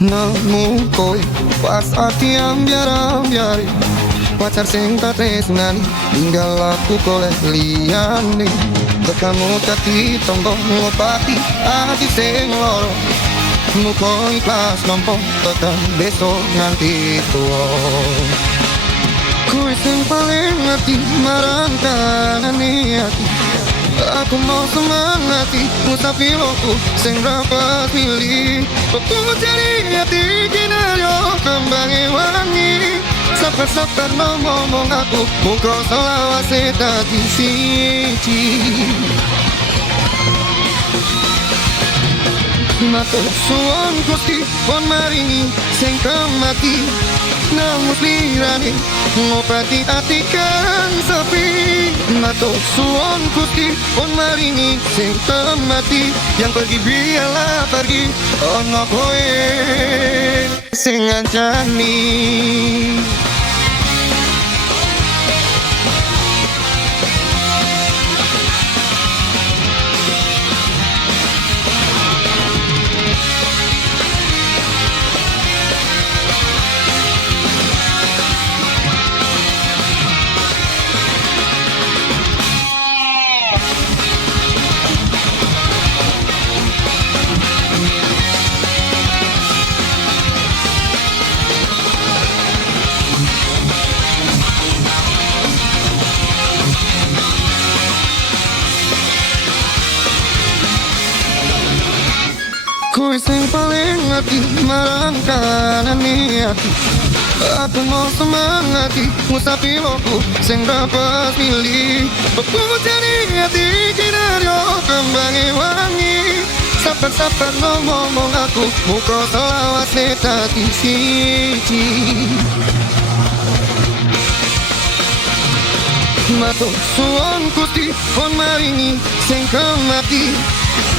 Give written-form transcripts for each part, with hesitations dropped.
Nemu kowe pas ati ambyar-ambyar, pacar sing tak tresnani tinggal aku koleh liyane. Tekamu dadi tonggo ngobati ati sing loro, muga ikhlas nampa tekan besok nganti tuwa. Kowe sing paling ngerti marang kanane ati, aku mau semangati musafiroku sing rapat pilih. Aku cari hati kinaryo kembangi wangi, sabar-sabar ngomong aku muka selawase dadi siji. Matur suwun Gusti pun maringi sing kemati, namun lirane ngobati ati kan sepi. Matur suwun Gusti pun maringi sing kemati, yang pergi biarlah pergi, ono kowe sing ngancani. Kowe sing paling ngerti marang kanane ati, aku mau semangati musafiroku sing dapat milih. Aku cari hati kinaryo kembangi wangi, sabar-sabar ngomong aku muka selawase dadi siji. Matur suwun Gusti pun maringi sing kemati,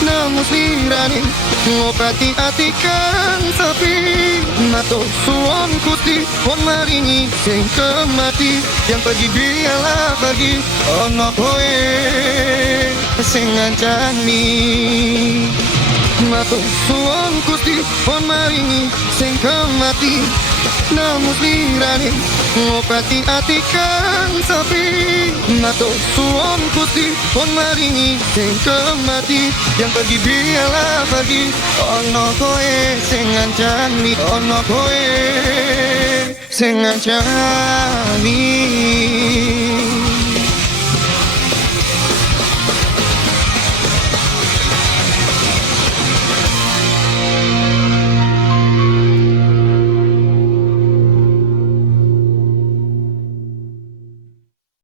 namun lirane ngobati ati kan sepi. Matur suwun Gusti pun maringi sing kemati, yang pergi biarlah pergi, ono kowe sing ngancani. Matur suwun Gusti pun maringi sing kemati, namun lirane ngobati ati kan sepi. Matur suwun Gusti pun maringi sing kemati, yang pergi biarlah pergi, ono kowe sing ngancani, ono kowe sing ngancani.